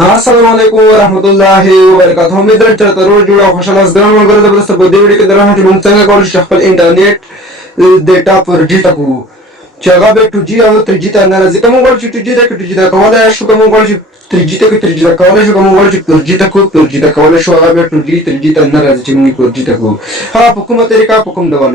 السلام عليكم ورحمة الله وبركاته. उम्मीद है जरूर जुड़ा खुशहाल असगराम वगैरह जबरदस्त बर्थडे वीडियो की तरह हम तंग कॉल शफल इंटरनेट डेटा पर जीता को चगा बे 2G او 3G ته ناراضي کوم غواړي چې 2G ته کولای شو کوم غواړي چې 3G ته کولای شو کوم غواړي چې 4G ته کولای شو هغه به 2G ته ناراضي چې موږ 4G ته کو ها په کومه طریقه په کوم ډول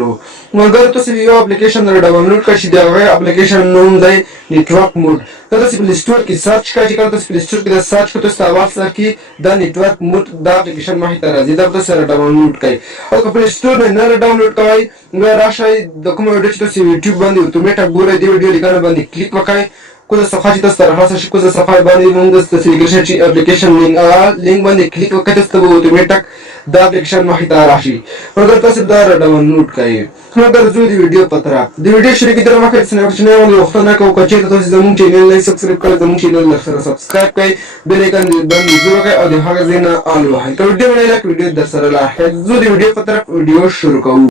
مګر تاسو یو اپلیکیشن ډاونلوډ کړئ چې دا اپلیکیشن نوم دی نیټورک موډ دا تاسو پلی سٹور کې سرچ کړئ چې کله تاسو پلی سٹور کې دا سرچ کړئ تاسو आवाज کې دا نیټورک موډ دا اپلیکیشن ما هیته راځي دا تاسو سره ډاونلوډ کړئ او که پلی سٹور نه ډاونلوډ کوئ نو راشئ د کوم ویډیو چې تاسو یوټیوب باندې اتوماتیک ګورئ دی ویډیو لیکنه باندې کلیک وکړئ کوزه صفحه چې تاسو ته راځي شي کوزه صفحه باندې موږ د سلیکشن چې اپلیکیشن لینک باندې کلیک وکړئ تاسو ته اتوماتیک دا اپلیکیشن ما هیته راشي اگر تاسو دا ډاونلوډ کړئ اگر زه د ویډیو پتره د ویډیو شروع کیدل مخکې څنګه باندې وخت نه کوم چې تاسو زموږ چینل نه سبسکرایب کړئ زموږ چینل سره سبسکرایب کړئ بیل ایکن باندې زور کړئ او د هغه ځینې آل وهئ که ویډیو نه لایک ویډیو در سره لا زه د ویډیو پتره ویډیو شروع کوم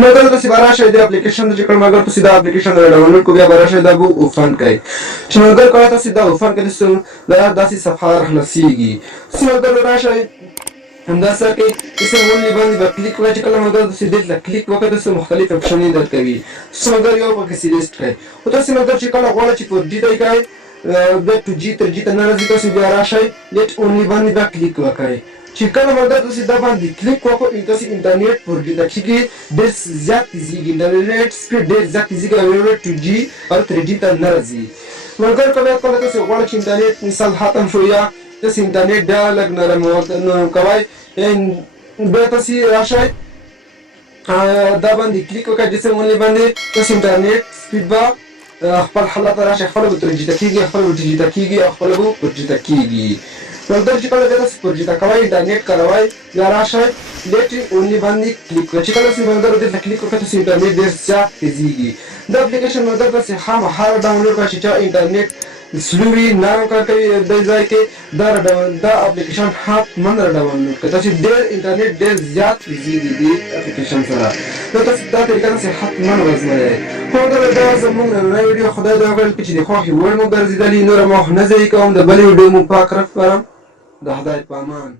مگر تاسو بارا شوی د اپلیکیشن د چکر مگر تاسو دا اپلیکیشن ډاونلوډ کو بیا بارا شوی دا بو اوپن کړئ چې مگر کله تاسو دا اوپن کړئ نو دا داسې صفحه راخلاصيږي مگر راشئ همدا سره کې چې ونلی باندې با کلیک وکړئ چې کله مگر تاسو دې کلیک وکړئ تاسو مختلف اپشنونه درکوي مگر یو پکې سلیکټ کړئ او تاسو مگر چې کله غواړئ چې 4G ته کړئ د 2G 3G ته نه راځي تاسو بیا راشئ لیټ اونلی باندې با کلیک وکړئ چې کله مګر تاسو دا باندې کلیک وکړئ تاسو انټرنیټ پر دې دقیقې ډېر زیات تیزیږي انټرنیټ سپیډ ډېر زیات تیزیږي او 2G او 3G ته نه راځي مګر کله تاسو غواړئ چې انټرنیټ مثال ختم شو یا تاسو انټرنیټ ډېر لږ نرم کوئ بیا تاسو راشئ دا باندې کلیک وکړئ چې څنګه باندې تاسو انټرنیټ سپیډ به خپل حالت راشي خپل 3G ته کېږي خپل 2G ته کېږي او خپل 4G ته کېږي مګر چې کله تاسو 4G ته کوئ انټرنیټ کاروئ یا راشئ لیټ اونلی باندې کلیک کړئ چې کله تاسو مګر دې کلیک وکړئ تاسو انټرنیټ ډېر زیات تیزیږي دا اپلیکیشن مګر تاسو خامخا ډاونلوډ کړئ چې انټرنیټ سلوي نرم کار کوي د ځای کې دا اپلیکیشن حتما ډاونلوډ کړئ تاسو ډېر انټرنیټ ډېر زیات تیزیږي دې اپلیکیشن سره نو تاسو دا طریقه تاسو حتما وازموئ خو دا زموږ نن ویډیو خدای دا وکړل چې د خوښي وړ مو ګرځېدلې نور مو نه ځای کوم د بلې ویډیو مو پاک رفرم د هدایت په امان